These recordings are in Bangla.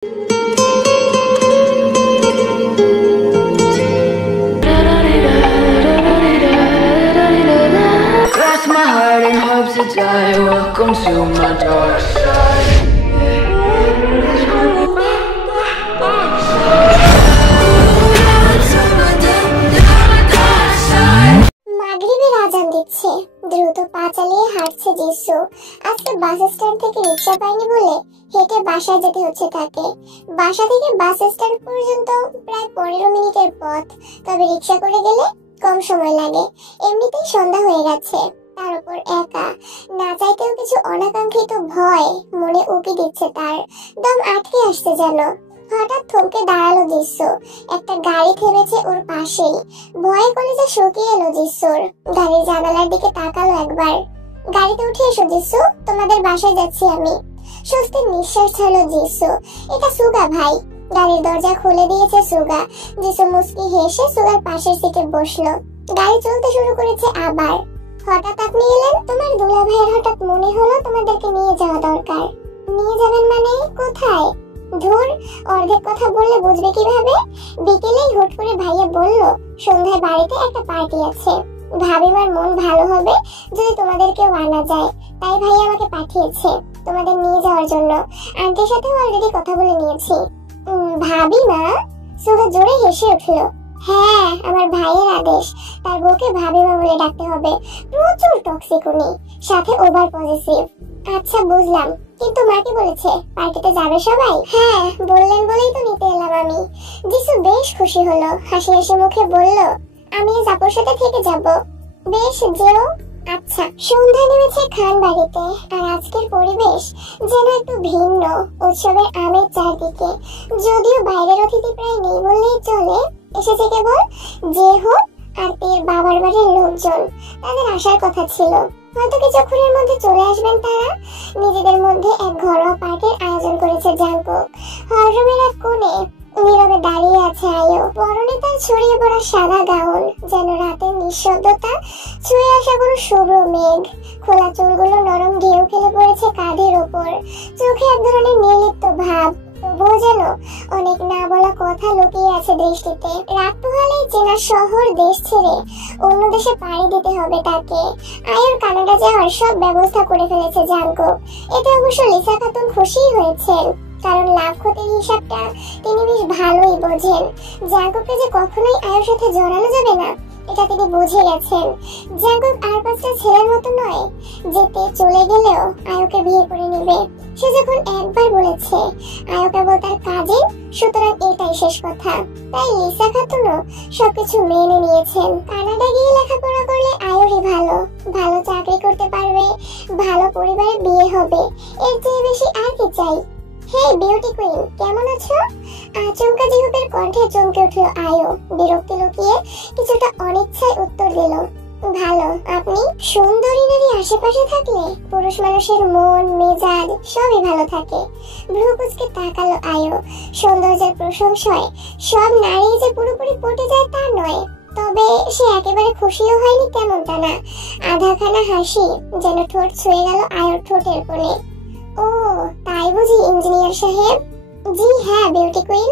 Cross my heart and hope to die. Welcome to my dark side. মাগরিবের আজান দিচ্ছে, দ্রুত পা চালিয়ে হাঁটছে যিশু। আজকে বাস স্ট্যান্ড থেকে রিক্সা পায়নি বলে হেঁটে বাসায় যেতে হচ্ছে তাকে। বাসা থেকে বাস স্ট্যান্ড পর্যন্ত প্রায় 15 মিনিটের পথ, তবে রিক্সা করে গেলে কম সময় লাগে। এমনিতেই সন্ধ্যা হয়ে গেছে, তার উপর একা, না চাইতেও কিছু অনাকাঙ্ক্ষিত ভয় মনে উকি দিচ্ছে তার। দম আটকে আসছে যেন। হঠাৎ থমকে দাঁড়ালো যিশু। একটা গাড়ি থেমেছে ওর পাশেই। ভয়ে কলেজে শুকিয়ে এলো যিশুর। গাড়ির জানালার দিকে তাকালো একবার। গাড়িতে উঠে এসো যিশু, তোমাদের বাসায় যাচ্ছি আমি। স্বস্তির নিঃশ্বাস ছাড়লো যিশু। এটা সুগা ভাই। গাড়ির দরজা খুলে দিয়েছে সুগা। যিশু মুস্কি হেসে সুগার পাশের সিটে বসলো। গাড়ি চলতে শুরু করেছে আবার। হঠাৎ আপনি এলেন? তোমার দুলা ভাইয়ের হঠাৎ মনে হলো তোমাদেরকে নিয়ে যাওয়া দরকার। নিয়ে যাবেন মানে? কোথায়? ধুর, অর্ধেক কথা বললে বুঝবে কিভাবে? বিকেলেই হুট করে ভাইয়া বলল সন্ধ্যায় বাড়িতে একটা পার্টি আছে। ভাবিমার মন ভালো হবে যদি তোমাদেরকেও আনা যায়, তাই ভাইয়া আমাকে পাঠিয়েছে তোমাদের নিয়ে যাওয়ার জন্য। আন্টির সাথেও অলরেডি কথা বলে নিয়েছি। ভাবিমা? সুগা জোরে হেসে উঠলো। হ্যাঁ, আমার ভাইয়ের আদেশ, তার বউকে ভাবিমা বলে ডাকতে হবে। প্রচুর টক্সিক উনি, সাথে ওভার পজিটিভ। আচ্ছা বুঝলাম, কিন্তু মা কি বলেছে? পার্টিতে যাবে সবাই? হ্যাঁ, বললেন বলেই তো নিতে এলাম আমি। যিশু বেশ খুশি হলো, হাসি হাসি মুখে বলল আমি জাপুর সাথে থেকে যাব। বেশ, যেও। আচ্ছা। সন্ধ্যা নেমেছে খান বাড়িতে, আর আজকের পরিবেশ যেন একটু ভিন্ন। উৎসবের আমেজ চারদিকে, যদিও বাইরের অতিথি প্রায় নেই বললেই চলে। এসেছে কেবল যে হোক আর এর বাবার বাড়ির লোকজন। তাদের আসার কথা ছিল, হয়তো কিছুক্ষণের মধ্যে চলে আসবেন তারা। নিজেদের মধ্যে এক ঘরোয়া পার্টির আয়োজন করেছে জাঙ্কুক। হলরুমের এক কোণে নীরবে দাঁড়িয়ে আছে আয়ো। পরনে তার ছড়িয়ে পড়া সাদা গাউন, যেন রাতের নিঃশব্দতা ছুঁয়ে আসা কোনো শুভ্র মেঘ। খোলা চুলগুলো নরম ঢেউ খেলে পড়েছে কাঁধের ওপর। চোখে এক ধরনের নির্লিপ্ত ভাব, তবুও যেন অনেক না বলা কথা লুকিয়ে আছে দৃষ্টিতে। রাত পোহালেই চেনা শহর দেশ ছেড়ে অন্য দেশে পাড়ি দিতে হবে তাকে। আয়ুর কানাডা যাওয়ার সব ব্যবস্থা করে ফেলেছে জাঙ্কুক। এতে অবশ্য লিসা খাতুন খুশিই হয়েছেন, কারণ লাভ ক্ষতির হিসাবটা তিনি বেশ ভালোই বোঝেন। জাঙ্কুককে যে কখনোই আয়ুর সাথে জড়ানো যাবে না, এটা তিনি বুঝে গেছেন। জাঙ্কুক আর 5টা ছেলের মতো নয়, যেতে চলে গেলেও আয়ুকে বিয়ে করে নেবে। সে যখন একবার বলেছে আয়ু কেবল তার কাজের, সুতরাং এটাই শেষ কথা। তাই লিসা খাতুনও সবকিছু মেনে নিয়েছেন। কানাডা গিয়ে লেখাপড়া করলে আয়ুরই ভালো, ভালো চাকরি করতে পারবে, ভালো পরিবারে বিয়ে হবে। এর চেয়ে বেশি আর কি চাই? হেই বিউটি কুইন, কেমন আছো? আচমকা জিহুপের কণ্ঠে চমকে উঠল আয়ু। বিরক্তি লুকিয়ে কিছুটা অনিচ্ছায় উত্তর দিল, ভালো। আপনি? সুন্দরী নারী আশেপাশে থাকলে পুরুষ মানুষের মন মেজাজ সবই ভালো থাকে। ভ্রু কুঁচকে তাকালো আয়ু। সৌন্দর্যের প্রশংসায় সব নারী যে পুরোপুরি পটে যায় তা নয়, তবে সে একেবারে খুশিও হয়নি তেমনটা না। আধাখানা হাসি যেন ঠোঁট ছুঁয়ে গেল আয়ুর ঠোঁটের কোণে। ও তাই বুঝি ইঞ্জিনিয়ার সাহেব? জি হ্যাঁ বিউটি কুইন।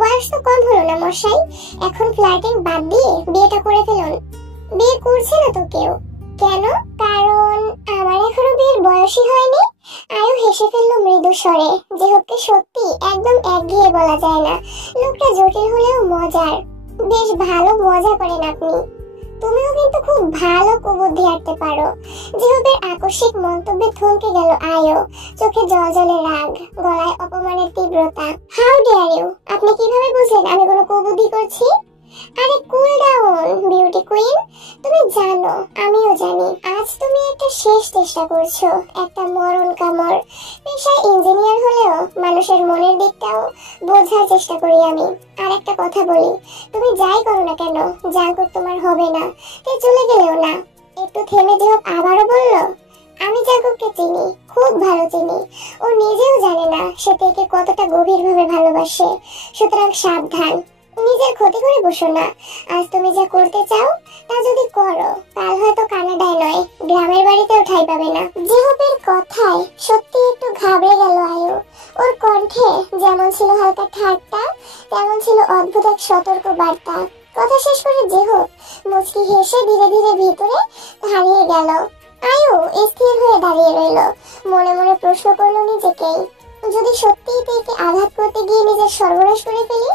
বয়স তো কম হলো না মশাই, এখন ফ্লার্টিং বাদ দিয়ে বিয়েটা করে ফেলুন। বিয়ে করছে না তো কেউ? কেন? কারণ আমার এখনো বিয়ের বয়সই হয়নি। আয়ু হেসে ফেললো মৃদু স্বরে। জিহুপকে সত্যি একদম একঘেয়ে বলা যায় না। লোকটা জটিল হলেও মজার, বেশ ভালো মজা করেন আপনি। তুমিও কিন্তু খুব ভালো কুবুদ্ধি আঁটতে পারো। জিহুপের আকস্মিক মন্তব্যে থমকে গেল আয়ু। চোখে জলজলে রাগ, গলায় অপমানের তীব্রতা। How dare you! আপনি কিভাবে বুঝলেন আমি কোনো কুবুদ্ধি করছি? আরে কুল ডাউন বিউটি কুইন, তুমি জানো আমিও জানি আজ তুমি একটা শেষ চেষ্টা করছো, একটা মরণ কামড়। পেশায় ইঞ্জিনিয়ার হলেও মানুষের মনের দিকটাও বোঝার চেষ্টা করি আমি। আর একটা কথা বলি, তুমি যাই করো না কেন জাঙ্কুক তোমার হবে না, তাই চলে গেলেও না। একটু থেমে জিহুপ আবারও বলল, আমি জাঙ্কুককে চিনি, খুব ভালো চিনি। ও নিজেও জানে না সে তাকে কতটা গভীরভাবে ভালোবাসে, সুতরাং সাবধান। নিজের ক্ষতি করে বসো না। আজ তুমি যা করতে চাও তা যদি করো, কাল হয়তো কানাডায় নয় গ্রামের বাড়িতেও ঠাঁই পাবে না। জিহবের কথায় সত্যি একটু ঘাবড়ে গেল আয়ু। ওর কণ্ঠে যেমন ছিল হালকা ঠাট্টা, তেমন ছিল অদ্ভুত এক সতর্ক বার্তা। কথা শেষ করে জিহব মুচকি হেসে ধীরে ধীরে ভিতরে হারিয়ে গেল। আয়ু স্থির হয়ে দাঁড়িয়ে রইল, মনে মনে প্রশ্ন করলো নিজেকেই, যদি সত্যিই তেকে আঘাত করতে গিয়ে নিজের সর্বনাশ করে ফেলি,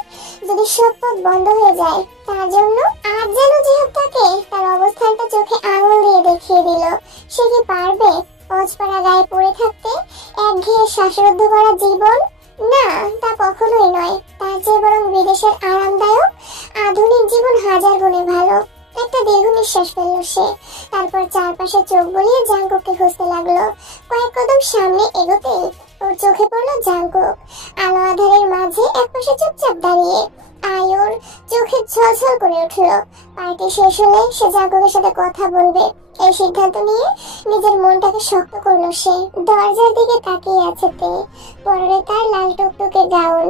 যদি সব পথ বন্ধ হয়ে যায় তার জন্য। আজ যেন জিহব তাকে তার অবস্থানটা চোখে আঙুল দিয়ে দেখিয়ে দিল। সে কি পারবে অজপাড়া গায়ে পড়ে থাকতে, একঘেয়ে শ্বাসরুদ্ধ করা জীবন? না, তা কখনোই নয়। তার চেয়ে বরং বিদেশের আরামদায়ক আধুনিক জীবন হাজার গুণে ভালো। একটা দীর্ঘ নিঃশ্বাস ফেলল সে, তারপর চারপাশে চোখ বুলিয়ে জাঙ্কুককে খুঁজতে লাগলো। কয়েক কদম সামনে এগোতেই ওর চোখে পড়লো জাঙ্কুক, আলো আধারের মাঝে একপাশে চুপচাপ দাঁড়িয়ে। আয়ুর চোখে ঝলঝল করে উঠলো। পার্টি শেষ হলে সে জাঙ্কুকের সাথে কথা বলবে, এই সিদ্ধান্ত নিয়ে নিজের মনটাকে শক্ত করলো সে। দরজার দিকে তাকিয়ে আছে তে, পরনে তার লাল টুকটুকে গাউন।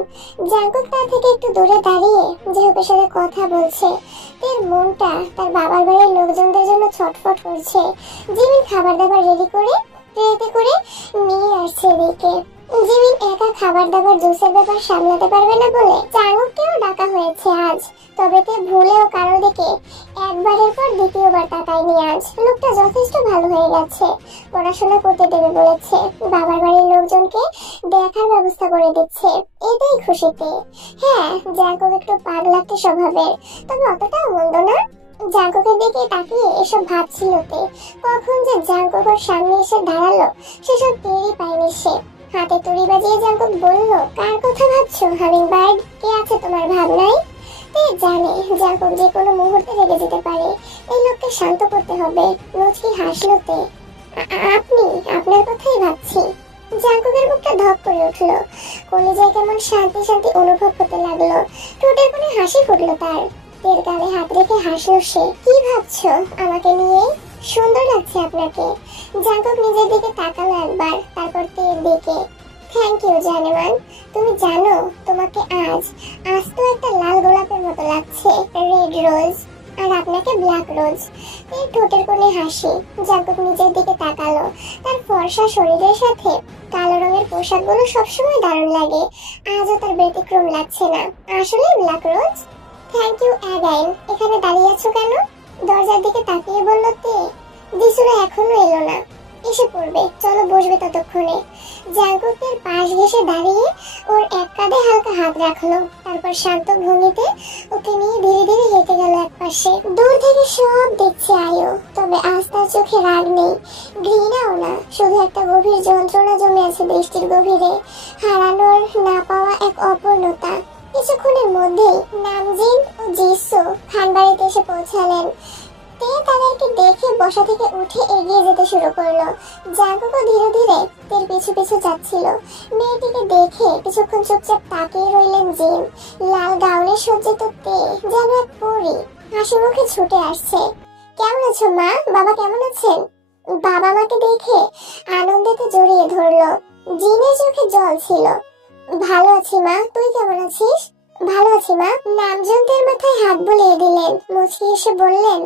জাঙ্কুক তার থেকে একটু দূরে দাঁড়িয়ে জিহবের সাথে কথা বলছে। তের মনটা তার বাবার বাড়ির লোকজনদের জন্য ছটফট করছে। জিমিন খাবার দাবার রেডি করে ট্রেতে করে নিয়ে আসছে এদিকে। জিমিন একা খাবার দাবার জুসের ব্যাপার সামলাতে পারবে না বলে জাঙ্কুককেও ডাকা হয়েছে আজ। তবে তে ভুলেও কারো দিকে একবারের পর দ্বিতীয়বার তাকায়নি আজ। লোকটা যথেষ্ট ভালো হয়ে গেছে, পড়াশোনা করতে দেবে বলেছে, বাবার বাড়ির লোকজনকে দেখার ব্যবস্থা করে দিচ্ছে, এটাই খুশিতে। হ্যাঁ, জাঙ্কুক একটু পাগলাটে স্বভাবের, তবে অতটাও মন্দ না। জাঙ্কুকের দিকে তাকিয়ে এসব ভাবছিল তে, কখন যে জাঙ্কুক ওর সামনে এসে দাঁড়ালো সেসব টেরই পায়নি সে। হাতে তুড়ি বাজিয়ে জাঙ্কুক বলল, কার কথা ভাবছো হামিংবার্ড? কে আছে তোমার ভাবনায়? তে জানে জাঙ্কুক যে কোনো মুহূর্তে রেগে যেতে পারে, এই লোককে শান্ত করতে হবে। মুচকি হাসলো তে, আপনি? আপনার কথাই ভাবছি। জাঙ্কুকের বুকটা ধক করে উঠলো, কলিজায় কেমন শান্তি শান্তি অনুভব হতে লাগলো। ঠোঁটের কোণে হাসি ফুটলো তার। তের গালে হাত রেখে হাসলো সে। কি ভাবছো আমাকে নিয়ে? সুন্দর লাগছে আপনাকে। জাঙ্কুক নিজের দিকে তাকালো একবার, তারপর তের দিকে। থ্যাংক ইউ জানেমান। তুমি জানো তোমাকে আজ আজ তো একটা লাল গোলাপের মতো লাগছে, রেড রোজ, আর আপনাকে ব্ল্যাক রোজ। এই ঠোঁটের কোণে হাসি। জাঙ্কুক নিজের দিকে তাকালো। তার ফর্সা শরীরের সাথে কালো রঙের পোশাকগুলো সবসময় দারুণ লাগে, আজও তার ব্যতিক্রম লাগছে না। আসলে black rose. Thank you again. এখানে দাঁড়িয়ে আছো কেন? দরজার দিকে তাকিয়ে বলল তে। দিসুরা এখনো এলো না, এসে পড়বে, চলো বসবে ততক্ষণে। জাঙ্কুকের পাশ ঘেঁষে দাঁড়িয়ে ওর এক কাঁধে হালকা হাত রাখলো, তারপর শান্ত ভঙ্গিতে ওকে নিয়ে ধীরে ধীরে হেঁটে গেল এক পাশে। দূর থেকে সব দেখছে আয়ু, তবে আজ তার চোখে রাগ নেই, ঘৃণাও না, শুধু একটা গভীর যন্ত্রণা জমে আছে দৃষ্টির গভীরে, হারানোর না পাওয়া এক অপূর্ণতা। কিছুক্ষণের মধ্যেই নামজিন ও জিসু খানবাড়িতে এসে পৌঁছালেন। তে তাদেরকে দেখে বসা থেকে উঠে এগিয়ে যেতে শুরু করলো। জাঙ্কুকও ধীরে ধীরে তের পিছু পিছু যাচ্ছিল। মেয়েটিকে দেখে কিছুক্ষণ চুপচাপ তাকিয়ে রইলেন জিন। লাল গাউনে সজ্জিত তে যেন এক পরী, হাসি মুখে ছুটে আসছে। কেমন আছো মা? বাবা কেমন আছেন? বাবা মাকে দেখে আনন্দেতে জড়িয়ে ধরলো। জিনের চোখে জল ছিল। ভালো আছি মা, তুই কেমন আছিস? ভালো আছি মা। নামজন তের মাথায় হাত বুলিয়ে দিলেন, মুচকি এসে বললেন,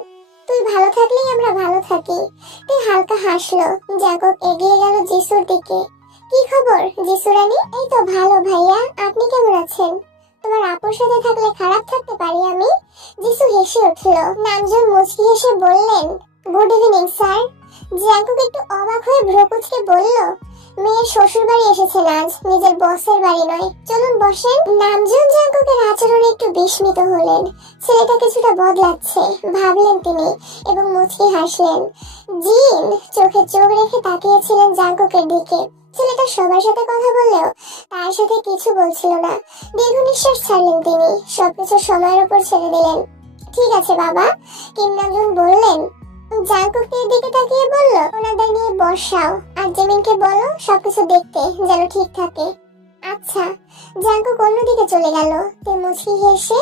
তুই ভালো থাকলেই আমরা ভালো থাকি। তে হালকা হাসলো। জাঙ্কুক এগিয়ে গেল যিশুর দিকে। কি খবর যিশু রানী? এই তো ভালো ভাইয়া, আপনি কেমন আছেন? তোমার আপুর সাথে থাকলে খারাপ থাকতে পারি আমি? যিশু হেসে উঠল। নামজন মুচকি হেসে বললেন, গুড ইভিনিং স্যার। জাঙ্কুক একটু অবাক হয়ে ভ্রু কুঁচকে বলল, মেয়ের শ্বশুর বাড়ি এসেছেন আজ, নিজের বসের বাড়ি নয়, চলুন বসেন। নামজন জাঙ্কুকের আচরণে একটু বিস্মিত হলেন। ছেলেটা কিছুটা বদলাচ্ছে ভাবলেন তিনি, এবং মুচকি হাসলেন। জিন চোখে চোখ রেখে তাকিয়েছিলেন জাঙ্কুকের দিকে। ছেলেটা সবার সাথে কথা বললেও তার সাথে কিছু বলছিল না। দীর্ঘ নিঃশ্বাস ছাড়লেন তিনি, সবকিছু সময়ের উপর ছেড়ে দিলেন। ঠিক আছে বাবা, কিম নামজন বললেন। জাঙ্কুকের দিকে তাকিয়ে বলল, ওনাদের নিয়ে বসাও, আর জিমিনকে বলো সবকিছু দেখতে যেন ঠিক থাকে। আচ্ছা। জাঙ্কুক অন্যদিকে চলে গেল। তে মুচকি হেসে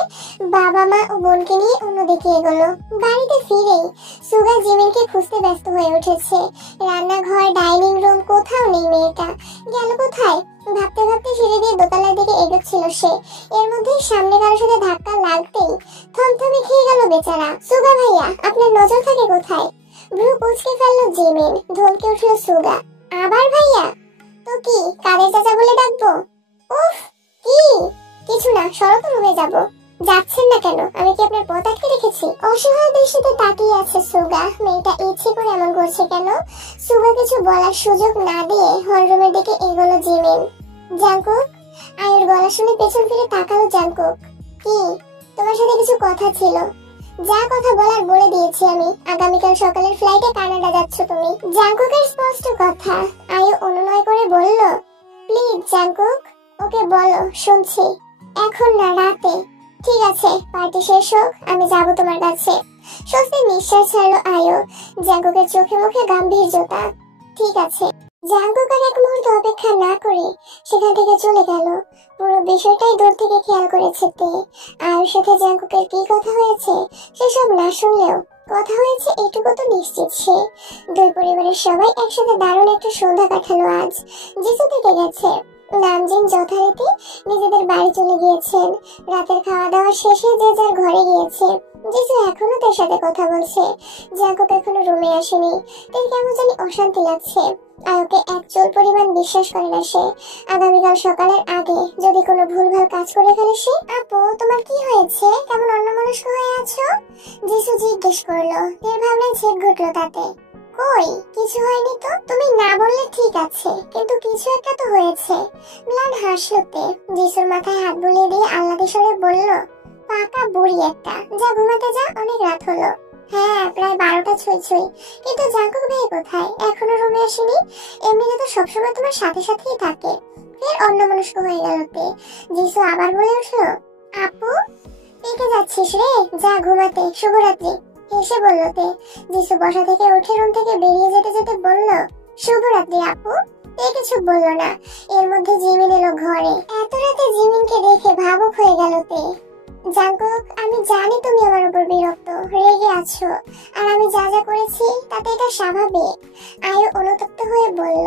বাবা মা ও বোনকে নিয়ে অন্যদিকে এগোলো। বাড়িতে ফিরেই সুগা জিমিনকে খুঁজতে ব্যস্ত হয়ে উঠেছে। রান্নাঘর, ডাইনিং রুম, কোথাও নেই মেয়েটা। গেল কোথায়? ভাবতে ভাবতে সিঁড়ি দিয়ে দোতলার দিকে এগোচ্ছিল সে। এর মধ্যে সামনে কারোর সাথে ধাক্কা লাগতেই থমথমে খেয়ে গেল বেচারা। সুগা ভাইয়া, আপনার নজর থাকে কোথায়? ভ্রু কুঁচকে ফেললো জিমিন। ধমকে উঠলো সুগা, আবার ভাইয়া? তো কি কাদের চাচা বলে ডাকবো? উফ, কি? কিছু না, সরো তো, রুমে যাবো। যাচ্ছেন না কেন? আমি কি আপনার পথ আটকে রেখেছি? অসহায় দৃষ্টিতে তাকিয়ে আছে সুগা। মেয়েটা ইচ্ছে করে এমন করছে কেন? সুগা কিছু বলার সুযোগ না দিয়ে হলরুমের দিকে এগোলো জিমিন। জাঙ্কুক? আয়ুর গলা শুনে পেছন ফিরে তাকালো জাঙ্কুক। কি? তোমার সাথে কিছু কথা ছিল। যা কথা বলার বলে দিয়েছি আমি। আগামীকাল সকালের ফ্লাইটে কানাডা যাচ্ছ তুমি। জাঙ্কুকের স্পষ্ট কথা। আয়ু অনুনয় করে বলল, প্লিজ জাঙ্কুক, ওকে বলো, শুনছি। এখন না, রাতে। ঠিক আছে, পার্টি শেষ হোক, আমি যাবো তোমার কাছে। স্বস্তির নিঃশ্বাস ছাড়লো আয়ু। জাঙ্কুকের চোখে মুখে গাম্ভীর্যতা। ঠিক আছে। জাঙ্কুক আর এক মুহূর্ত অপেক্ষা না করে সেখান থেকে চলে গেল। পুরো বিষয়টাই দূর থেকে খেয়াল করেছে তে। আয়ুর সাথে জাঙ্কুকের কি কথা হয়েছে সেসব না শুনলেও কথা হয়েছে এটুকু তো নিশ্চিত সে। দুই পরিবারের সবাই একসাথে দারুণ একটা সন্ধ্যা কাটালো আজ। জিসু থেকে গেছে। নামজিন যথারীতি নিজেদের বাড়ি চলে গিয়েছেন। রাতের খাওয়া দাওয়া শেষে যে যার ঘরে গিয়েছে। জিসু এখনো তার সাথে কথা বলছে। জাঙ্কুক এখনো রুমে আসেনি। তার কেমন জানি অশান্তি লাগছে। আয়ুকে এক চুল পরিমাণ বিশ্বাস করে না সে। আগামীকাল সকালের আগে যদি কোনো ভুলভাল কাজ করে ফেলে সে। আপু, তোমার কি হয়েছে? কেমন অন্যমনস্ক হয়ে আছো? জিসু জিজ্ঞেস করলো। এর ভাবনায় ছেদ ঘটলো তাতে। কই, কিছু হয়নি তো। তুমি না বললে ঠিক আছে, কিন্তু কিছু একটা তো হয়েছে। ম্লান হাসলো তে। জিসুর মাথায় হাত বুলিয়ে দিয়ে আহ্লাদে স্বরে বলল, পাকা বুড়ি একটা, যা ঘুমাতে যা, অনেক রাত হলো। হ্যাঁ, প্রায় 12টা ছুঁই ছুঁই। কিন্তু জাঙ্কুক ভাই কোথায়? এখনো রুমে আসেনি। এমনিতে তো সবসময় তোমার সাথে সাথেই থাকে। ফের অন্যমনস্ক হয়ে গেল তে। জিসু আবার বলে উঠলো, আপু, পেকে যাচ্ছিস রে, যা ঘুমাতে, শুভরাত্রি। হেসে বলল তে। জিসু বসা থেকে উঠে রুম থেকে বেরিয়ে যেতে যেতে বলল, শুভরাত্রি আপু। তে কিছু বললো না। এর মধ্যে জিমিন এলো ঘরে। এত রাতে জিমিনকে দেখে ভাবুক হয়ে গেল তে। জাঙ্কুক, আমি জানি তুমি আমার উপর বিরক্ত, রেগে আছো, আর আমি যা যা করেছি তাতে এটা স্বাভাবিক। আয়ু অনুতপ্ত হয়ে বলল।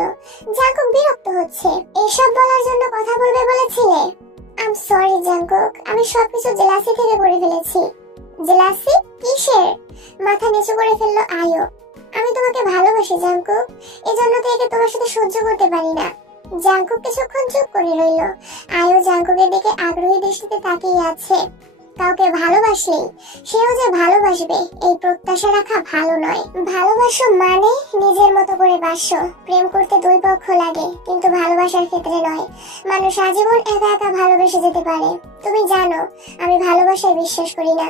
জাঙ্কুক বিরক্ত হচ্ছে। এসব বলার জন্য কথা বলবে বলেছিলে? আই এম সরি জাঙ্কুক, আমি সবকিছু জেলাসি থেকে করে ফেলেছি। জেলাসি? কিসের? মাথা নিচু করে ফেললো আয়ু। আমি তোমাকে ভালোবাসি জাঙ্কুক, এজন্য তো একে তোমার সাথে সহ্য করতে পারি না। জাঙ্কুক কিছুক্ষণ চুপ করে রইল। আয়ু জাঙ্কুকের দিকে আগ্রহী দৃষ্টিতে তাকিয়ে আছে। কাউকে ভালোবাসলেই সেও যে ভালোবাসবে এই প্রত্যাশা রাখা ভালো নয়। ভালোবাসো মানে নিজের মতো করে বাসো। প্রেম করতে দুই পক্ষ লাগে, কিন্তু ভালোবাসার ক্ষেত্রে নয়। মানুষ আজীবন একা একা ভালোবেসে যেতে পারে। তুমি জানো আমি ভালোবাসায় বিশ্বাস করি না।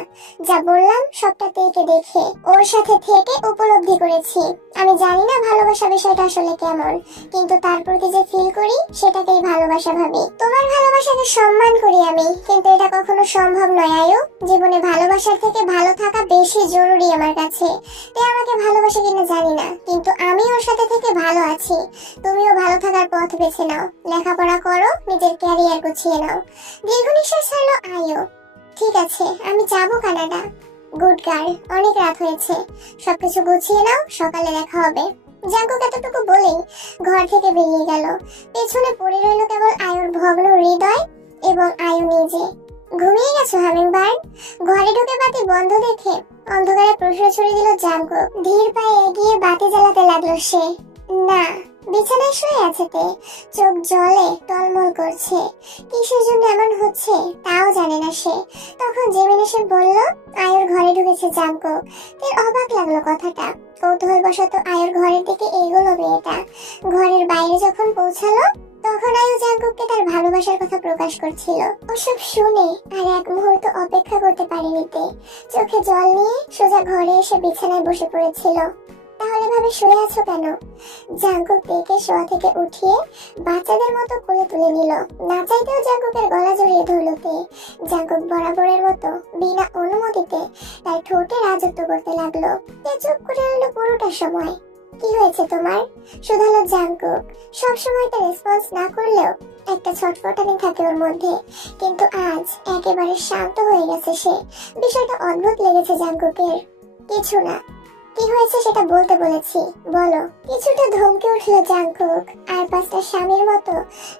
যা বললাম সবটা তেকে দেখে, ওর সাথে থেকে উপলব্ধি করেছি। আমি জানি না ভালোবাসা বিষয়টা আসলে কেমন, কিন্তু তার প্রতি যে ফিল করি সেটাকেই ভালোবাসা ভাবি। তোমার ভালোবাসাকে সম্মান করি আমি, কিন্তু এটা কখনো সম্ভব নয় আয়ু। জীবনে ভালোবাসার থেকে ভালো থাকা বেশি জরুরি আমার কাছে। তে আমাকে ভালোবাসে কিনা জানি না, কিন্তু আমি ওর সাথে থেকে ভালো আছি। তুমিও ভালো থাকার পথ বেছে নাও, লেখাপড়া করো, নিজের ক্যারিয়ার গুছিয়ে নাও। দীর্ঘ নিঃশ্বাস ছাড়লো আয়ু। ঠিক আছে, আমি যাবো কানাডা। গুড গার্ল, অনেক রাত হয়েছে, সবকিছু গুছিয়ে নাও, সকালে দেখা হবে। জাঙ্কুক এতটুকু বলেই ঘর থেকে বেরিয়ে গেল। পেছনে পড়ে রইল কেবল আয়ুর ভগ্ন হৃদয় এবং আয়ু নিজে। ঘুমিয়ে গেছো হামিংবার্ড? ঘরে ঢুকে বাতি বন্ধ দেখে অন্ধকারে প্রশ্ন ছুড়ে দিল জাঙ্কুক। ধীর পায়ে এগিয়ে বাতি জ্বালাতে লাগলো সে। না, বিছানায় শুয়ে আছে তে। চোখ জলে টলমল করছে। কিসের জন্য এমন হচ্ছে তাও জানে না সে। তখন জিমিন এসে বলল, আয়ুর ঘরে ঢুকেছে জাঙ্কুক। তের অবাক লাগলো কথাটা। কৌতূহলবশত আয়ুর ঘরের দিকে এগোলো মেয়েটা। ঘরের বাইরে যখন পৌঁছালো তখন আয়ু জাঙ্কুককে তার ভালোবাসার কথা প্রকাশ করছিল। ওসব শুনে আর এক মুহূর্ত অপেক্ষা করতে পারেনি তে। চোখে জল নিয়ে সোজা ঘরে এসে বিছানায় বসে পড়েছিল। তাহলে ভাবে শুয়ে আছো কেন? জাঙ্কুক তেকে শোয়া থেকে উঠিয়ে বাচ্চাদের মতো কোলে তুলে নিল। না চাইতেও জাঙ্কুকের গলা জড়িয়ে ধরলো তে। জাঙ্কুক বরাবরের মতো বিনা অনুমতিতে তার ঠোঁটে রাজত্ব করতে লাগলো। তে চুপ করে রইল পুরোটা সময়। কি হয়েছে তোমার? শুধালো জাঙ্কুক। সবসময় তার রেসপন্স না করলেও একটা ছটফটানি থাকে ওর মধ্যে, কিন্তু আজ একেবারে শান্ত হয়ে গেছে সে। বিষয়টা অদ্ভুত লেগেছে জাঙ্কুকের। কিছু না। কি হয়েছে সেটা বলতে বলেছি, বলো। কিছুটা ধমকে উঠলো জাংকুক। আর পাঁচটা স্বামীর মতো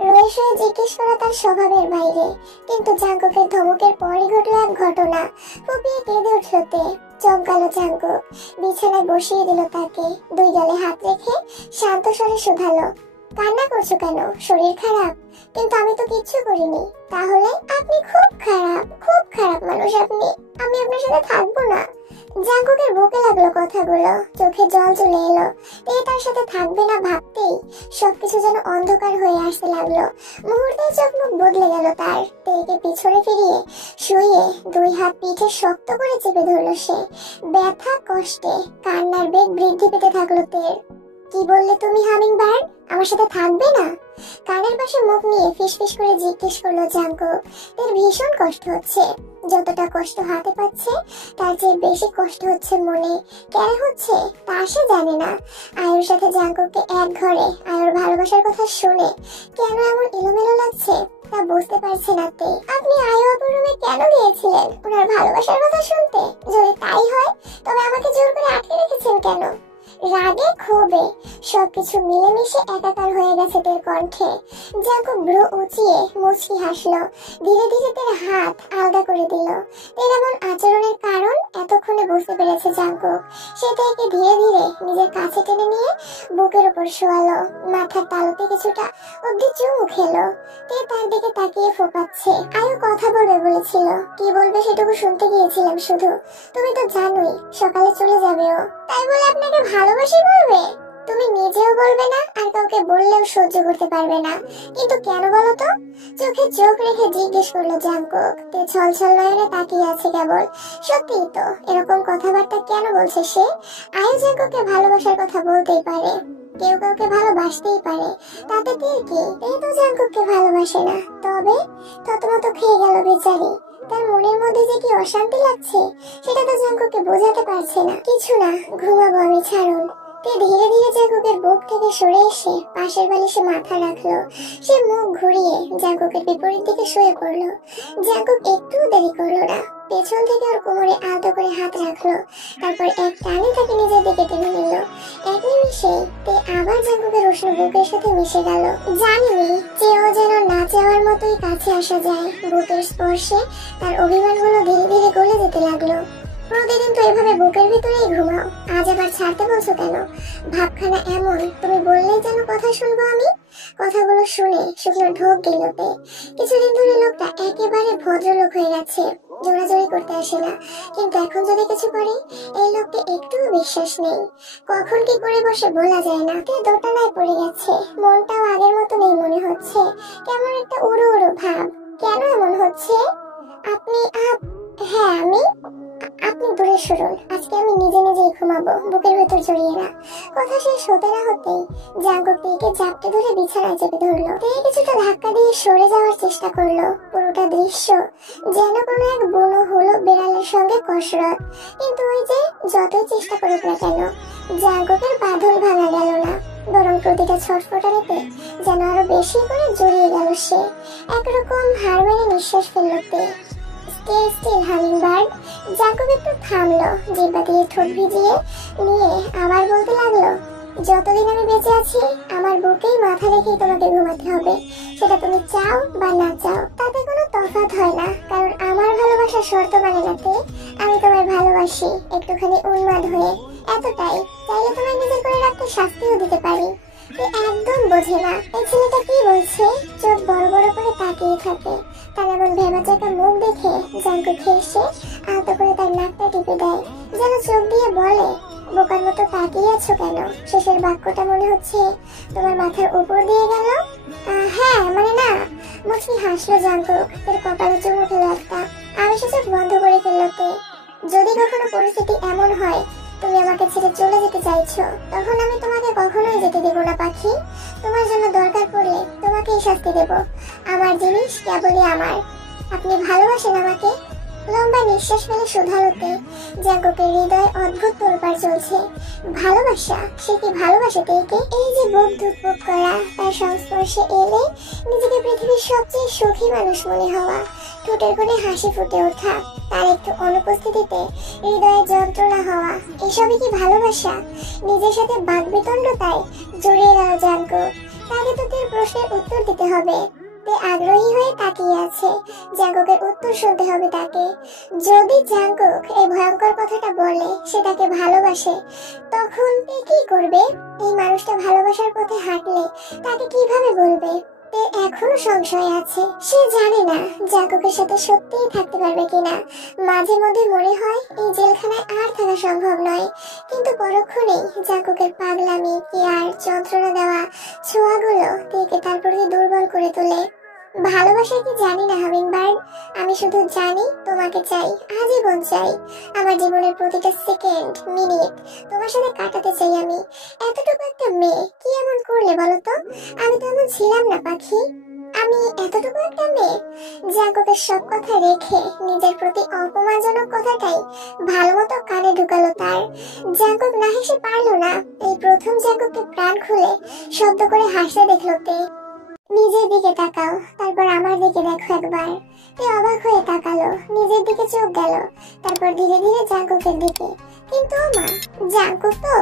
রয়ে শুয়ে জিজ্ঞেস করা তার স্বভাবের বাইরে। কিন্তু জাংকুকের ধমকের পরই ঘটলো এক ঘটনা। ফুপিয়ে কেঁদে উঠল তে। চমকালো জাংকুক, বিছানায় বসিয়ে দিল তাকে। দুই গালে হাত রেখে শান্ত স্বরে শুধালো, কান্না করছো কেন? শরীর খারাপ? কিন্তু আমি তো কিচ্ছু করিনি। তাহলে? আপনি খুব খারাপ মানুষ আপনি। আমি আপনার সাথে থাকবো না। জাংকুকের বুকে লাগলো কথাগুলো, চোখে জল চলে এলো। তার সাথে থাকবে না ভাবতেই সবকিছু যেন অন্ধকার হয়ে আসতে লাগলো। মুহূর্তেই চোখ মুখ বদলে গেল তার। তেকে পিছনে ফিরিয়ে শুয়ে দুই হাত পিঠে শক্ত করে চেপে ধরলো সে। ব্যথা কষ্টে কান্নার বেগ বৃদ্ধি পেতে থাকলো তের। কি বললে তুমি হামিং বার্ড? আমার সাথে থাকবে না? কানের পাশে মুখ নিয়ে ফিসফিস করে জিজ্ঞেস করলো জাংকুক। এর ভীষণ কষ্ট হচ্ছে। যতটা কষ্ট হাতে পাচ্ছে তার চেয়ে বেশি কষ্ট হচ্ছে মনে। কেন হচ্ছে তা সে জানে না। আয়ুর সাথে জাংকুককে এক ঘরে আয়ুর ভালোবাসার কথা শুনে কেন এমন এলোমেলো লাগছে তা বুঝতে পারছে না তে। আপনি আয়ু আপুর রুমে কেন গিয়েছিলেন ওনার ভালোবাসার কথা শুনতে? যদি তাই হয় তবে আমাকে জোর করে আটকে রেখেছেন কেন? রাগে ক্ষোভে সবকিছু মিলেমিশে একাকার হয়ে গেছে তের কণ্ঠে। জাংকুক ভ্রু উঁচিয়ে মুচকি হাসলো। ধীরে ধীরে তের হাত আলগা করে দিল। তের এমন আচরণের কারণ এতক্ষণে বুঝতে পেরেছে জাংকুক। সে তাকে ধীরে ধীরে নিজের কাছে টেনে নিয়ে বুকের উপর শোয়ালো। মাথার তালুতে কিছুটা অব্দি চুমু খেলো। তে তার দিকে তাকিয়ে ফোকাচ্ছে। আয়ু কথা বলবে বলেছিল, কি বলবে সেটুকু শুনতে গিয়েছিলাম শুধু। তুমি তো জানোই সকালে চলে যাবেও। তাই বলে আপনাকে ভালোবাসি বলবে? তুমি নিজেও বলবে না, আর কাউকে বললেও সহ্য করতে পারবে না। কিন্তু কেন বলো তো? চোখে চোখ রেখে জিজ্ঞেস করলো জাংকুক। তে ছলছল নয়নে তাকিয়ে আছে কেবল। সত্যিই তো এরকম কথাবার্তা কেন বলছে সে? আয়ু জাংকুককে ভালোবাসার কথা বলতেই পারে, কেউ কাউকে ভালোবাসতেই পারে, তাতে তের কি? এই তো জাংকুককে ভালোবাসে না। তবে থতমত খেয়ে গেল বেচারি। তার মনের মধ্যে যে কি অশান্তি লাগছে সেটা তো জাংকুককে বোঝাতে পারছে না। কিছু না, ঘুমাবো আমি, ছাড়ুন। তে ধীরে ধীরে জাংকুকের বুক থেকে সরে এসে পাশের বালিশে মাথা রাখলো। সে মুখ ঘুরিয়ে জাংকুকের বিপরীত দিকে শুয়ে পড়লো। জাংকুক একটুও দেরি করলো না, পেছন থেকে ওর কোমরে আলতো করে হাত রাখলো। তারপর এক টানে তাকে নিজের দিকে টেনে নিল। এক নিমিষে তে আবার জাংকুকের উষ্ণ বুকের সাথে মিশে গেল। জানিনি চেয়েও যেন না চাওয়ার মতোই কাছে আসা যায়। বুকের স্পর্শে তার অভিমানগুলো ধীরে ধীরে গলে যেতে লাগলো। প্রতিদিন তো এভাবে বুকের ভিতরেই ঘুমাও, আজ আবার ছাড়তে বলছো কেন? ভাবখানা এমন, তুমি বললেই যেন কথা শুনবো আমি। কথাগুলো শুনে শুকনো ঢোক গেল তে। কিছুদিন ধরে লোকটা একেবারে ভদ্রলোক হয়ে গেছে, জোরাজোরি করতে আসে না। কিন্তু এখন যদি কিছু করে, এই লোককে একটুও বিশ্বাস নেই। কখন কি করে বসে বলা যায় না। তে দোটানায় পড়ে গেছে, মনটাও আগের মতো নেই মনে হচ্ছে। কেমন একটা উড়ো উড়ো ভাব। কেন এমন হচ্ছে? আপনি হ্যাঁ আমি। আপনি দূরে সরুন, আজকে আমি নিজে নিজেই ঘুমাবো, বুকের ভেতর জড়িয়ে না। কথা শেষ হতে না হতেই জাংকুক তেকে চাপটে ধরে বিছানায় চেপে ধরলো। তে কিছুটা ধাক্কা দিয়ে সরে যাওয়ার চেষ্টা করলো। পুরোটা দৃশ্য যেন কোনো এক বুনো হলো বেড়ালের সঙ্গে কসরত। কিন্তু ওই যে যতই চেষ্টা করুক না কেন, জাংকুকের বাঁধন ভাঙা গেল না, বরং প্রতিটা ছটফটানিতে যেন আরো বেশি করে জড়িয়ে গেল সে। একরকম হার মেনে নিঃশ্বাস ফেললো তে। Stay still hummingbird. Jungkook একটু থামলো, জিহ্বা দিয়ে ঠোঁট ভিজিয়ে নিয়ে আবার বলতে লাগলো, যতদিন আমি বেঁচে আছি আমার বুকেই মাথা রেখেই তোমাকে ঘুমাতে হবে। সেটা তুমি চাও বা না চাও, তাতে কোনো তফাৎ হয় না। কারণ আমার ভালোবাসা শর্ত মানে না তে। আমি তোমায় ভালোবাসি একটুখানি উন্মাদ হয়ে, এতটাই। চাইলে তোমায় নিজের করে রাখতে শাস্তিও দিতে পারি। একদম বোঝে না এই ছেলেটা কি বলছে। চোখ বড় বড় করে তাকিয়ে থাকে। তার এমন ভেবাচাকা মুখ দেখে জাংকুক হেসে আলতো করে তার নাকটা টিপে দেয়, যেন চোখ দিয়ে বলে, বোকার মতো তাকিয়ে আছো কেন? শেষের বাক্যটা মনে হচ্ছে তোমার মাথার উপর দিয়ে গেল। হ্যাঁ মানে না। মুচকি হাসলো জাংকুক। এর কপালে চুমু খেলো একটা। আবেশে চোখ বন্ধ করে ফেললো তে। যদি কখনো পরিস্থিতি এমন হয় তুমি আমাকে ছেড়ে চলে যেতে চাইছো, তখন আমি তোমাকে কখনোই যেতে দেবো না পাখি। তোমার জন্য দরকার পড়লে তোমাকেই শাস্তি দেব। আমার জিনিস কেবলই আমার। আপনি ভালোবাসেন আমাকে? লম্বা নিঃশ্বাস ফেলে শুধালোতে জাঙ্কুকের হৃদয়ে অদ্ভুত তোলপাড় চলছে। ভালোবাসা, সে কি ভালোবাসে তেকে? এই যে বুক ধুকপুক করা, তার সংস্পর্শে এলে নিজেকে পৃথিবীর সবচেয়ে সুখী মানুষ মনে হওয়া, ঠোঁটের কোণে হাসি ফুটে ওঠা, তার একটু অনুপস্থিতিতে হৃদয়ে যন্ত্রণা হওয়া, এসবই কি ভালোবাসা? নিজের সাথে বাকবিতণ্ডতায় জড়িয়ে গেল জাঙ্কুক। তাকে তো তার প্রশ্নের উত্তর দিতে হবে। তে আগ্রহী হয়ে তাকিয়ে আছে। জাঙ্কুকের উত্তর শুনতে হবে তাকে। যদি জাঙ্কুক এই ভয়ঙ্কর কথাটা বলে সে তাকে ভালোবাসে, তখন তে কি করবে? এই মানুষটা ভালোবাসার পথে হাঁটলে তাকে কিভাবে বলবে? তে এখনো সংশয় আছে। সে জানে না জাঙ্কুকের সাথে সত্যিই থাকতে পারবে কিনা। মাঝে মধ্যে মনে হয় এই জেলখানায় আর থাকা সম্ভব নয়, কিন্তু পরক্ষণেই জাঙ্কুকের পাগলামি, কেয়ার, যন্ত্রণা দেওয়া ছোঁয়াগুলো তেকে তার প্রতি দুর্বল করে তোলে। ভালোবাসা কি জানি না হামিংবার্ড, আমি শুধু জানি তোমাকে চাই, আজীবন চাই। আমার জীবনের প্রতিটা সেকেন্ড, মিনিট তোমার সাথে কাটাতে চাই আমি। এতটুকু একটা মেয়ে কি এমন করলে বলো তো? আমি তো এমন ছিলাম না পাখি, আমি এতটুকু একটা মেয়ে। জাঙ্কুকের সব কথা রেখে নিজের প্রতি অপমানজনক কথাটাই ভালো মতো কানে ঢুকালো তার। জাঙ্কুক না হেসে পারলো না। এই প্রথম জাঙ্কুককে প্রাণ খুলে শব্দ করে হাসতে দেখলো তে। নিজের দিকে তাকাও, তারপর আমার দিকে দেখো একবার। তে অবাক হয়ে তাকালো, নিজের দিকে চোখ গেল, তারপর ধীরে ধীরে জাঙ্কুকের দিকে। কিন্তু মা, জাঙ্কুক তো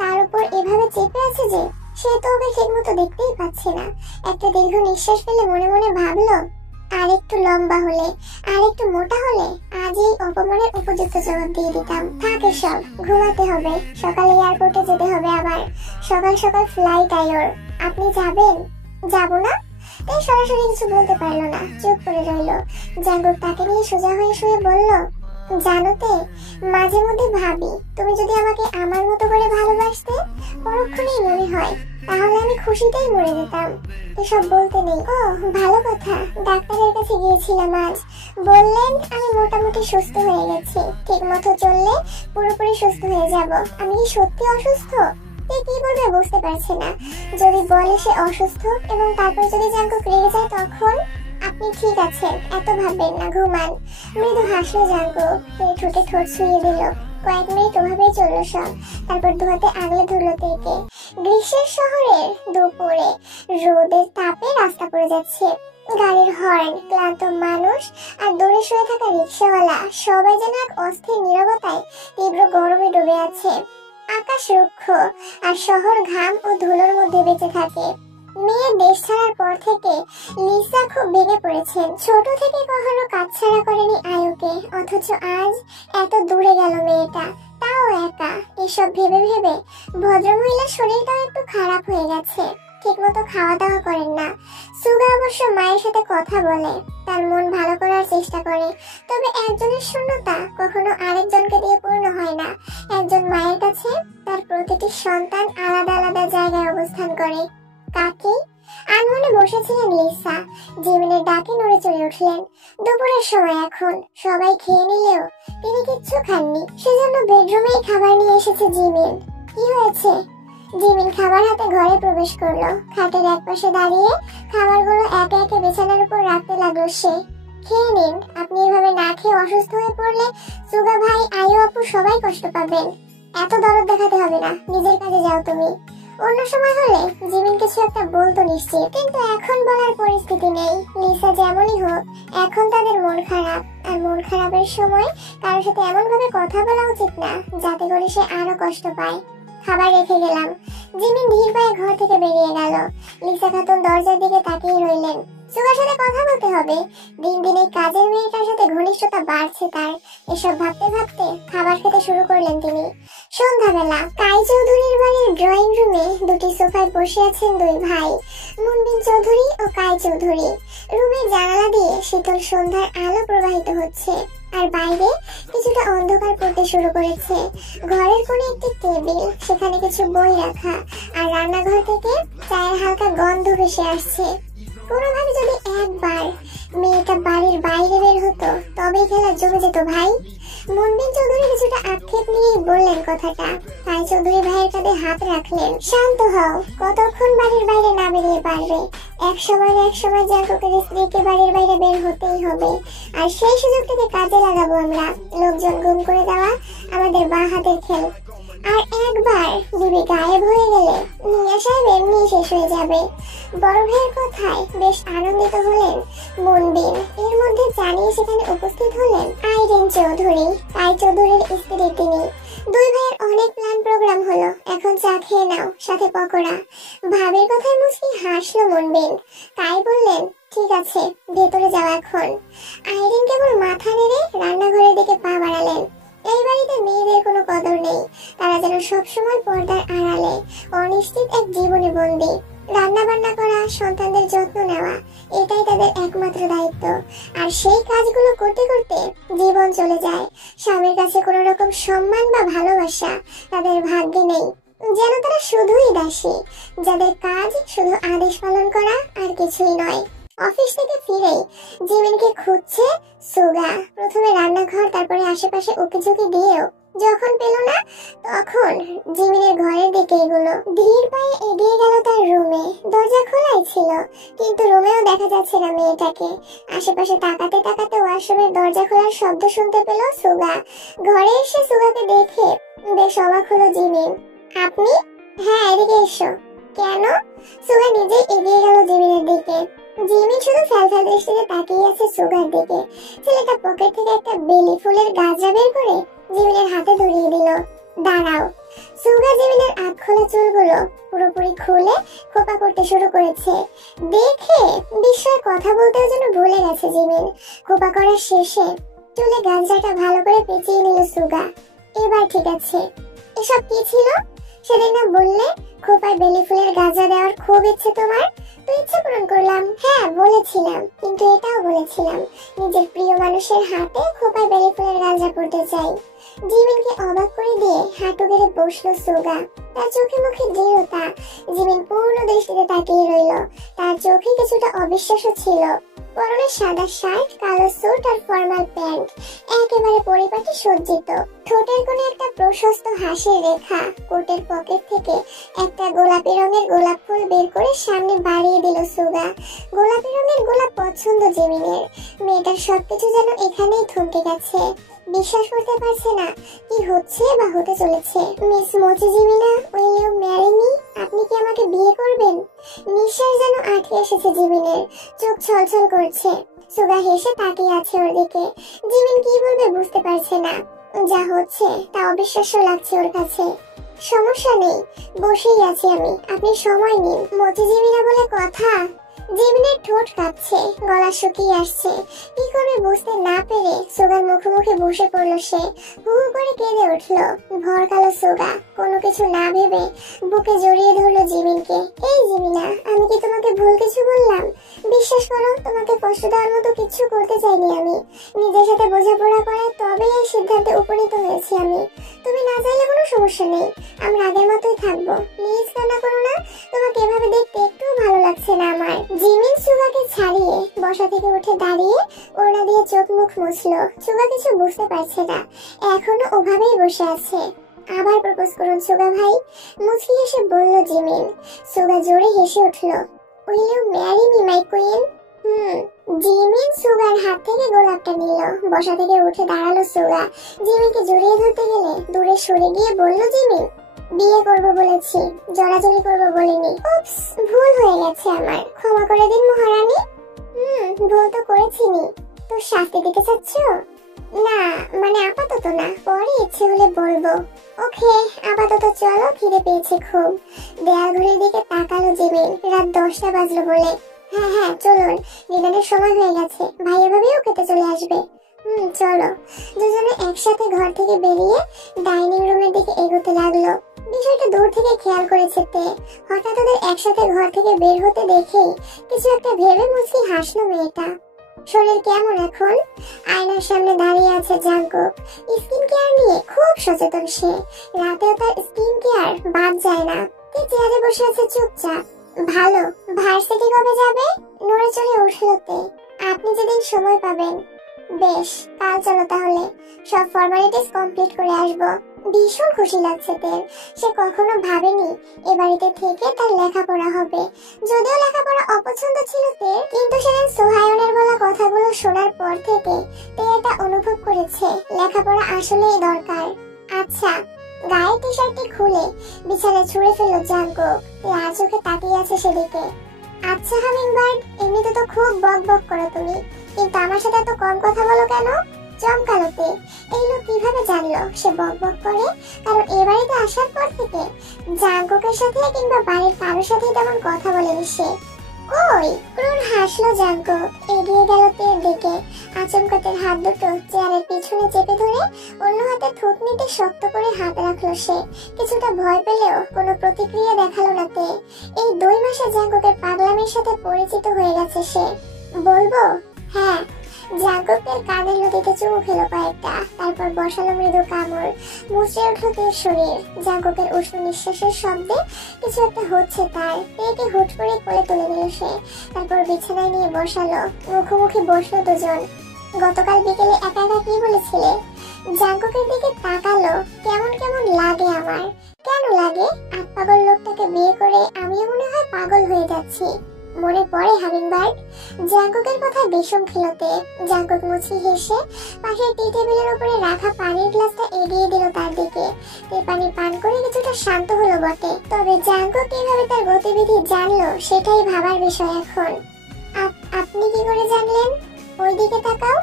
তার উপর এভাবে চেপে আছে যে সে তো ওকে ঠিক মতো দেখতেই পাচ্ছে না। একটা দীর্ঘ নিঃশ্বাস ফেলে মনে মনে ভাবলো, আর একটু লম্বা হলে, আর একটু মোটা হলে আজ এই অপমানের উপযুক্ত জবাব দিয়ে দিতাম। থাক এসব, ঘুমাতে হবে, সকালে এয়ারপোর্টে যেতে হবে আবার। সকাল সকাল ফ্লাইট আয়োর। আপনি যাবেন? যাবো না। তাই সরাসরি কিছু বলতে পারলো না, চুপ করে রইলো। জাঙ্কুক তাকে নিয়ে সোজা হয়ে শুয়ে বলল, জানোতে মাঝে মধ্যে ভাবি তুমি যদি আমাকে আমার মতো করে ভালোবাসতে, পরক্ষণেই মনে হয় তাহলে আমি খুশিতেই মরে যেতাম। এসব বলতে নেই। ও ভালো কথা, ডাক্তারের কাছে গিয়েছিলাম আজ, বললেন আমি মোটামুটি সুস্থ হয়ে গেছি, ঠিক মতো চললে পুরোপুরি সুস্থ হয়ে যাব। আমি কি সত্যি অসুস্থ? তে কি বলবে বুঝতে পারছে না। যদি বলে সে অসুস্থ এবং তারপর যদি জাঙ্কুক রেগে যায় তখন? আপনি ঠিক আছেন, এত ভাববেন না, ঘুমান। মৃদু হাসলো জাঙ্কুক, ঠোঁটে ঠোঁট ছুঁয়ে দিল। কয়েক মিনিট ওভাবেই চললো সব। তারপর ধোয়াতে আগলে ধরলো তেকে। গ্রীষ্মের শহরের দুপুরে রোদের তাপে রাস্তা পড়ে যাচ্ছে। গাড়ির হর্ন, ক্লান্ত মানুষ আর দূরে শুয়ে থাকা রিক্সাওয়ালা, সবাই যেন এক অস্থির নীরবতায় তীব্র গরমে ডুবে আছে। আকাশ রুক্ষ আর শহর ঘাম ও ধুলোর মধ্যে বেঁচে থাকে। মেয়ের দেশ ছাড়ার পর থেকে লিসা খুব ভেঙে পড়েছেন। ছোট থেকে কখনো কাজ ছাড়া করেনি আয়ুকে, অথচ আজ এত দূরে গেল মেয়েটা, তাও একা। এসব ভেবে ভেবে ভদ্রমহিলার শরীরটাও একটু খারাপ হয়ে গেছে। ঠিক মতো খাওয়া দাওয়া করেন না। সুগা অবশ্য মায়ের সাথে কথা বলে, তার মন ভালো করার চেষ্টা করে, তবে একজনের শূন্যতা কখনো আরেকজনকে দিয়ে পূর্ণ হয় না। একজন মায়ের কাছে তার প্রতিটি সন্তান আলাদা আলাদা জায়গায় অবস্থান করে। কাকি আনমনে বসেছিলেন লিসা, জিমিনের ডাকে নড়ে চড়ে উঠলেন। দুপুরের সময় এখন, সবাই খেয়ে নিলেও তিনি কিচ্ছু খাননি, সেজন্য বেডরুমেই খাবার নিয়ে এসেছে জিমিন। কি হয়েছে? জিমিন খাবার হাতে ঘরে প্রবেশ করলো। খাটের একপাশে দাঁড়িয়ে খাবারগুলো একে একে বিছানার উপর রাখতে লাগলো সে। খেয়ে নিন, আপনি এভাবে না খেয়ে অসুস্থ হয়ে পড়লে সুগা ভাই, আয়ু আপু সবাই কষ্ট পাবেন। এত দরদ দেখাতে হবে না, নিজের কাজে যাও তুমি। অন্য সময় হলে জিমিন কিছু একটা বলতো নিশ্চিত, কিন্তু এখন বলার পরিস্থিতি নেই। লিসা যেমনই হোক, এখন তাদের মন খারাপ, আর মন খারাপের সময় কারোর সাথে এমন ভাবে কথা বলা উচিত না যাতে করে সে আরো কষ্ট পায়। খাবার রেখে গেলাম। জিমিন ধীর পায়ে ঘর থেকে বেরিয়ে গেল। লিসা খাতুন দরজার দিকে তাকিয়ে রইলেন। সুগার সাথে কথা বলতে হবে। দিন দিন এই কাজের মেয়েটার সাথে ঘনিষ্ঠতা বাড়ছে তার। এসব ভাবতে ভাবতে খাবার খেতে শুরু করলেন তিনি। সন্ধ্যাবেলা কাই চৌধুরীর বাড়ির ড্রয়িং রুমে দুটি সোফায় বসে আছেন দুই ভাই, মুনবিন চৌধুরী ও কাই চৌধুরী। রুমের জানালা দিয়ে শীতল সন্ধ্যার আলো প্রবাহিত হচ্ছে, আর বাইরে কিছুটা অন্ধকার পড়তে শুরু করেছে। ঘরের কোণে একটি টেবিল, সেখানে কিছু বই রাখা, আর রান্নাঘর থেকে চায়ের হালকা গন্ধ ভেসে আসছে। কোনোভাবে যদি একবার মেয়েটা বাড়ির বাইরে বের হতো, তবেই খেলা জমে যেত ভাই। মুনবিন চৌধুরী কিছুটা আক্ষেপ নিয়েই বললেন কথাটা। তাই চৌধুরী ভাইয়ের কাঁধে হাত রাখলেন। শান্ত হও, কতক্ষণ বাড়ির বাইরে না বেরিয়ে পারবে? এক সময় জাঙ্কুকের স্ত্রীকে বাড়ির বাইরে বের হতেই হবে, আর সেই সুযোগটাকে কাজে লাগাবো আমরা। লোকজন গুম করে দেওয়া আমাদের বাঁ হাতের খেল। আর একবার বিবি গায়েব হয়ে গেলে মিয়া সাহেব এমনি শেষ হয়ে যাবে। বড় ভাইয়ের কথায় বেশ আনন্দিত হলেন মনবিন। এর মধ্যে জানিয়ে সেখানে উপস্থিত হলেন আইরিন চৌধুরী, তাই চৌধুরীর স্ত্রী তিনি। দুই ভাইয়ের অনেক প্ল্যান প্রোগ্রাম হলো, এখন চা খেয়ে নাও, সাথে পকোড়া। ভাবির কথায় মুচকি হাসলো মনবিন, তাই বললেন ঠিক আছে, ভেতরে যাও এখন। আইরিন কেবল মাথা নেড়ে রান্নাঘরের দিকে পা বাড়ালেন। এই বাড়িতে মেয়েদের কোনো কদর নেই, তারা যেন সবসময় পর্দার আড়ালে অনিশ্চিত এক জীবনে বন্দী। রান্না বান্না করা, সন্তানদের যত্ন নেওয়া, এটাই তাদের একমাত্র দায়িত্ব। আর সেই কাজগুলো করতে করতে জীবন চলে যায়। স্বামীর কাছে কোনো রকম সম্মান বা ভালোবাসা তাদের ভাগ্যে নেই, যেন তারা শুধুই দাসী, যাদের কাজ শুধু আদেশ পালন করা আর কিছুই নয়। অফিস থেকে ফিরেই জিমিনকে খুঁজছে সুগা। প্রথমে রান্নাঘর, তারপরে আশেপাশে উকিঝুঁকি দিয়েও যখন পেল না, তখন জিমিনের ঘরের দিকে এগুলো। ধীর পায়ে এগিয়ে গেল তার রুমে। দরজা খোলাই ছিল, কিন্তু রুমেও দেখা যাচ্ছে না মেয়েটাকে। আশেপাশে তাকাতে তাকাতে ওয়াশরুমের দরজা খোলার শব্দ শুনতে পেল সুগা। ঘরে এসে সুগাকে দেখে বেশ অবাক হলো জিমিন। আপনি? হ্যাঁ, এদিকে এসো। কেন? সুগা নিজে এগিয়ে গেল জিমিনের দিকে। জিমিন শুধু ফ্যালফ্যাল দৃষ্টিতে তাকিয়ে আছে সুগার দিকে। ছেলেটা পকেট থেকে একটা বেলি ফুলের গাজা বের করে জিমিনের হাতে ধরিয়ে দিল। দাঁড়াও। সুগা জিমিনের আধ খোলা চুলগুলো পুরোপুরি খুলে খোপা করতে শুরু করেছে। দেখে বিস্ময় কথা বলতেও যেন ভুলে গেছে জিমিন। খোপা করার শেষে চুলে গাজরাটা ভালো করে পেঁচিয়ে নিল সুগা। এবার ঠিক আছে। এসব কি ছিল? সেদিন না বললে খোপায় বেলি ফুলের গাজা দেওয়ার খুব ইচ্ছে তোমার? তো ইচ্ছে পূরণ করলাম। হ্যাঁ বলেছিলাম, কিন্তু এটাও বলেছিলাম নিজের প্রিয় মানুষের হাতে খোপায় বেলি ফুলের গাজা পড়তে চাই। জিমিনকে অবাক করে দিয়ে হাঁটু গেড়ে বসলো সুগা। তার চোখে মুখে দৃঢ়তা। জিমিন পূর্ণ দৃষ্টিতে তাকিয়ে রইল। তার চোখে কিছুটা অবিশ্বাসও ছিল। পরনে সাদা শার্ট, কালো স্যুট আর ফর্মাল প্যান্ট, একেবারে পরিপাটি সজ্জিত। ঠোঁটের কোণে একটা প্রশস্ত হাসির রেখা। কোটের পকেট থেকে একটা গোলাপি রঙের গোলাপ ফুল বের করে সামনে বাড়িয়ে দিল সুগা। গোলাপি রঙের গোলাপ পছন্দ জিমিনের। মেয়েটার সবকিছু যেন এখানেই থমকে গেছে। বিশ্বাস করতে পারছে না কি হচ্ছে বা হতে চলেছে। মিস মোচি জিমিনা, উইল ইউ ম্যারি মি? আপনি কি আমাকে বিয়ে করবেন? নিঃশ্বাস যেন আটকে এসেছে জিমিনের। চোখ ছলছল করছে। সুগা হেসে তাকিয়ে আছে ওর দিকে। জিমিন কি বলবে বুঝতে পারছে না। যা হচ্ছে তা অবিশ্বাস্য লাগছে ওর কাছে। সমস্যা নেই, বসেই আছি আমি, আপনি সময় নিন। মোচি জিমিনা বলে কথা। জিমিনের ঠোঁট কাঁপছে, গলা শুকিয়ে আসছে। কি করবে বুঝতে না পেরে সুগার মুখোমুখি বসে পড়লো সে। হু হু করে কেঁদে উঠলো। ভরকালো সুগা কোনো কিছু না ভেবে বুকে জড়িয়ে ধরলো জিমিনকে। এই জিমিনা, আমি কি তোমাকে ভুল কিছু বললাম? বিশ্বাস করো, তোমাকে কষ্ট দেওয়ার মতো কিছু করতে চাইনি আমি। নিজের সাথে বোঝাপড়া করে তবে এই সিদ্ধান্তে উপনীত হয়েছি আমি। তুমি না চাইলে কোনো সমস্যা নেই, আমরা আগের মতোই থাকবো। প্লিজ কান্না করো না, তোমাকে এভাবে দেখতে একটু ভালো লাগছে না আমার। জিমিন সুগাকে ছাড়িয়ে বসা থেকে উঠে দাঁড়িয়ে ওড়না দিয়ে চোখ মুখ মুছলো। সুগা কিছু বুঝতে পারছে না, এখনো ওভাবেই বসে আছে। আবার প্রপোজ করুন সুগা ভাই, মুচকি হেসে বলল জিমিন। সুগা জোরে হেসে উঠলো। Will you marry me my queen? Jimin সুগার হাত থেকে গোলাপটা নিল। বসা থেকে উঠে দাঁড়ালো সুগা। জিমিনকে জড়িয়ে ধরতে গেলে দূরে সরে গিয়ে বলল জিমিন, বিয়ে করব বলেছি, জড়াজড়ি করব বলিনি। উপস, ভুল হয়ে গেছে আমার, ক্ষমা করে দিন মহারানী। ভুল তো করেছিনি, তো শাস্তি দিতে চাচ্ছ? না মানে আপাতত না, পরে ইচ্ছে হলে বলবো। ওকে, আপাতত চলো, খিদে পেয়েছে খুব। দেয়াল ঘড়ির দিকে তাকালো জিমিন। রাত 10টা বাজলো বলে। হ্যাঁ হ্যাঁ চলুন, ডিনারের সময় হয়ে গেছে, ভাইয়া ভাবিও খেতে চলে আসবে। চলো। দুজনে একসাথে ঘর থেকে বেরিয়ে ডাইনিং রুমের দিকে এগোতে লাগলো। বিষয়টা দূর থেকে খেয়াল করেছে তে। হঠাৎ ওদের একসাথে ঘর থেকে বের হতে দেখেই কিছু একটা ভেবে মুচকি হাসলো মেয়েটা। শরীর কেমন এখন? আয়নার সামনে দাঁড়িয়ে আছে জাঙ্কুক। স্কিন কেয়ার নিয়ে খুব সচেতন সে। রাতেও তার স্কিন কেয়ার বাদ যায় না। তে চেয়ারে বসে আছে চুপচাপ। ভালো। ভার্সিটি কবে যাবে? নড়ে চড়ে উঠলো তে। আপনি যেদিন সময় পাবেন। বেশ, কাল চলো তাহলে, সব ফর্মালিটিস কমপ্লিট করে আসবো। ভীষণ খুশি লাগছে তের। সে কখনো ভাবেনি এ বাড়িতে থেকে তার লেখাপড়া হবে। যদিও লেখাপড়া অপছন্দ ছিল তের, কিন্তু সেদিন সোহায়নের বলা কথাগুলো শোনার পর থেকে তে এটা অনুভব করেছে লেখাপড়া আসলেই দরকার। আচ্ছা, গায়ের টি শার্টটি খুলে বিছানায় ছুঁড়ে ফেললো জাঙ্কুক। লাল চোখে তাকিয়ে আছে সেদিকে। আচ্ছা হামিংবার্ড, এমনিতে তো খুব বক বক করো তুমি, কিন্তু আমার সাথে এত কম কথা বলো কেন? চমকালোতে এই লোক কিভাবে জানলো সে বক বক করে? কারণ এ বাড়িতে আসার পর থেকে জাঙ্কুকের সাথে কিংবা বাড়ির কারোর সাথে তেমন কথা বলেনি সে। কই? ক্রুর হাসলো জাঙ্কুক, এগিয়ে গেল তের দিকে। আচমকা তের হাত দুটো চেয়ারের পিছনে চেপে ধরে অন্য হাতে থুতনিতে শক্ত করে হাত রাখলো সে। কিছুটা ভয় পেলেও কোনো প্রতিক্রিয়া দেখালো না তে। এই 2 মাসে জাঙ্কুকের পাগলামির সাথে পরিচিত হয়ে গেছে সে। বলবো? হ্যাঁ। জাঙ্কুকের কানের নদীতে চুমু খেলো কয়েকটা, তারপর বসালো মৃদু কামড়। মুচড়ে উঠলো তের শরীর। জাঙ্কুকের উষ্ণ নিঃশ্বাসের শব্দে কিছু একটা হচ্ছে তার। তেকে হুট করে কোলে তুলে নিল সে, তারপর বিছানায় নিয়ে বসালো। মুখোমুখি বসলো দুজন। গতকাল বিকেলে একা একা কি বলেছিলে? জাঙ্কুকের দিকে তাকালো। কেমন কেমন লাগে আমার। কেন লাগে? আটপাগল লোকটাকে বিয়ে করে আমিও মনে হয় পাগল হয়ে যাচ্ছি। মনে পড়ে হামিংবার্ড? জাঙ্কুকের কথা বিষম খেলতে জাঙ্কুক মুচকি হেসে পাশের টি টেবিলের উপরে রাখা পানির গ্লাসটা এগিয়ে দিল তার দিকে। তে পানি পান করে কিছুটা শান্ত হলো বটে, তবে জাঙ্কুক কিভাবে তার গতিবিধি জানলো সেটাই ভাবার বিষয় এখন। আপনি কি করে জানলেন? ওইদিকে তাকাও।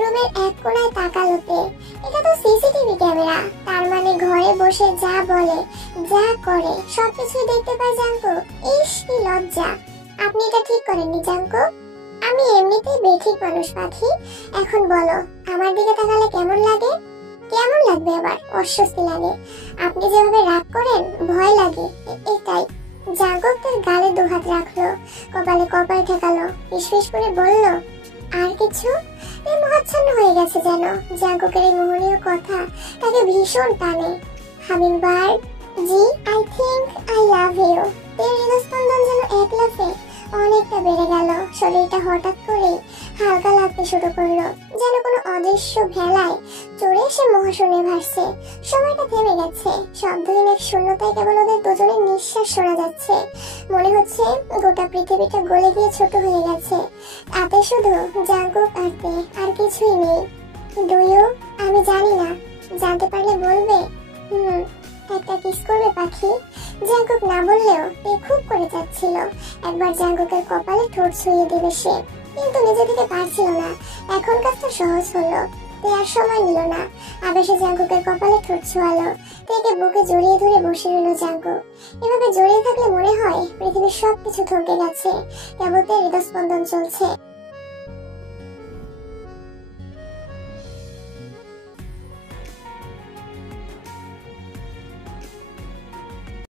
রুমের এক কোণায় তাকালোতে। এটা তো সিসিটিভি ক্যামেরা, তার মানে ঘরে বসে যা বলে যা করে সবকিছুই দেখতে পায় জাঙ্কুক। ইস কি লজ্জা! আপনি এটা ঠিক করেননি জাঙ্কুক। আমি এমনিতেই বেঠিক মানুষ পাখি। এখন বলো, আমার দিকে তাকালে কেমন লাগে? কেমন লাগবে আবার? অস্বস্তি লাগে। আপনি যেভাবে রাগ করেন ভয় লাগে, এটাই। জাঙ্কুক তার গালে 2 হাত রাখলো, কপালে কপাল ঠেকালো, ফিসফিস করে বলল, আর কিছু? মোহাচ্ছন্ন হয়ে গেছে যেন। জাঙ্কুকের এই মোহনীয় কথা তাকে ভীষণ টানে। হামিংবার্ড, জি, I think I love you. এর হৃদস্পন্দন যেন এক লাফে অনেকটা বেড়ে গেল। শরীরটা হঠাৎ করে হালকা লাগতে শুরু করলো, যেন কোনো অদৃশ্য ভেলায় চড়ে সে মহাশূন্যে ভাসছে। সময়টা থেমে গেছে। শব্দহীন এক শূন্যতায় কেবল ওদের দুজনের নিঃশ্বাস শোনা যাচ্ছে। মনে হচ্ছে গোটা পৃথিবীটা গলে গিয়ে ছোট হয়ে গেছে। তাতে শুধু জাঙ্কুক আর তে, আর কিছুই নেই। Do you? আমি জানি না, জানতে পারলে বলবে? একটা কিস করবে পাখি? জাঙ্কুক না বললেও তে খুব করে যাচ্ছিল একবার জাঙ্কুকের কপালে ঠোঁট ছুঁয়ে দিবে সে, কিন্তু নিজে থেকে পারছিল না। এখন কাজটা সহজ হলো। তে আর সময় নিল না, আবেশে জাঙ্কুকের কপালে ঠোঁট ছোঁয়ালো। তেকে বুকে জড়িয়ে ধরে বসে রইল জাঙ্কুক। এভাবে জড়িয়ে থাকলে মনে হয় পৃথিবীর সবকিছু থমকে গেছে, কেবল তের হৃদস্পন্দন চলছে।